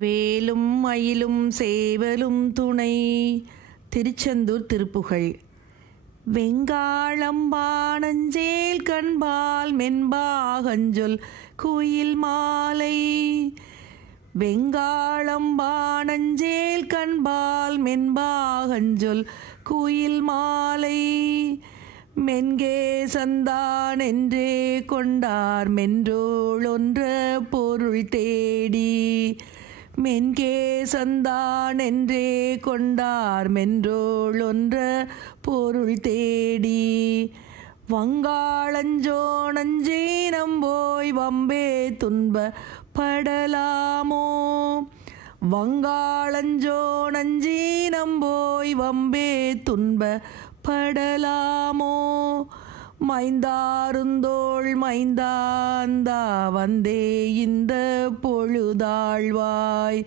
வேலும் மயிலும் சேவலும் துணை. திருச்செந்தூர் திருப்புகழ். வெங்காளம் பாணஞ்சேல் கண்பால் மென்பாகஞ்சொல் குயில் மாலை. வெங்காளம் பாணஞ்சேல் கண்பால் மென்பாகஞ்சொல் குயில் மாலை. மென்கே சந்தான் என்றே கொண்டார் மென்றோள் ஒன்ற பொருள் தேடி. மென்கே சந்தான் என்றே கொண்டார் மென்றோள் ஒன்ற பொருள் தேடி. வங்காளஞ்சோணஞ்சீனம்போய் வம்பே துன்ப படலாமோ. வங்காளஞ்சோணஞ்சீனம்போய் வம்பே துன்ப படலாமோ. மைந்தாருந்தோள் மைந்தாந்தா வந்தே இந்த பொழுதாழ்வாய்.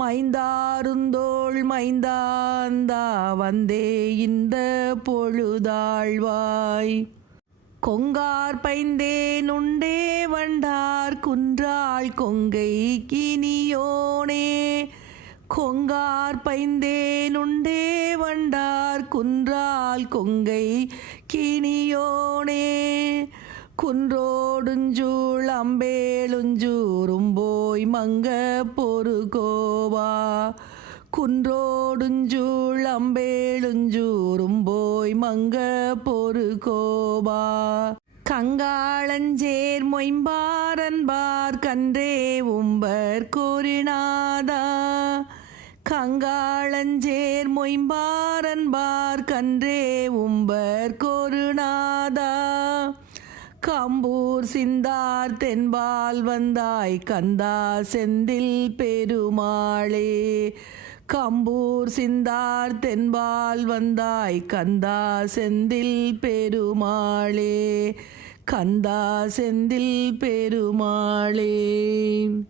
மைந்தாருந்தோள் மைந்தாந்தா வந்தே இந்த பொழுதாழ்வாய். கொங்கார் பைந்தேன் உண்டே வண்டார் குன்றாள் கொங்கை கினியோனே. கொங்கார் பைந்தேன் உண்டே வண்டார் குன்றால் கொங்கை கினியோனே. குன்றோடுஞ்சூள் அம்பேலுஞ்சூரும்போய் மங்க பொறு கோவா. குன்றோடுஞ்சூள் அம்பேலுஞ்சூரும்போய் மங்க பொறு கோவா. கங்காளஞ்சேர் மொயம்பாரன்பார் கன்றே உம்பர் கோரிநாதா. கங்காளஞ்சேர் மொயம்பாரன்பார் கன்றே உம்பர் கோருநாதா. கம்பூர் சிந்தார் தென்பால் வந்தாய் கந்தா செந்தில் பெருமாளே. கம்பூர் சிந்தார் தென்பால் வந்தாய் கந்தா செந்தில் பெருமாளே. கந்தா செந்தில் பெருமாளே.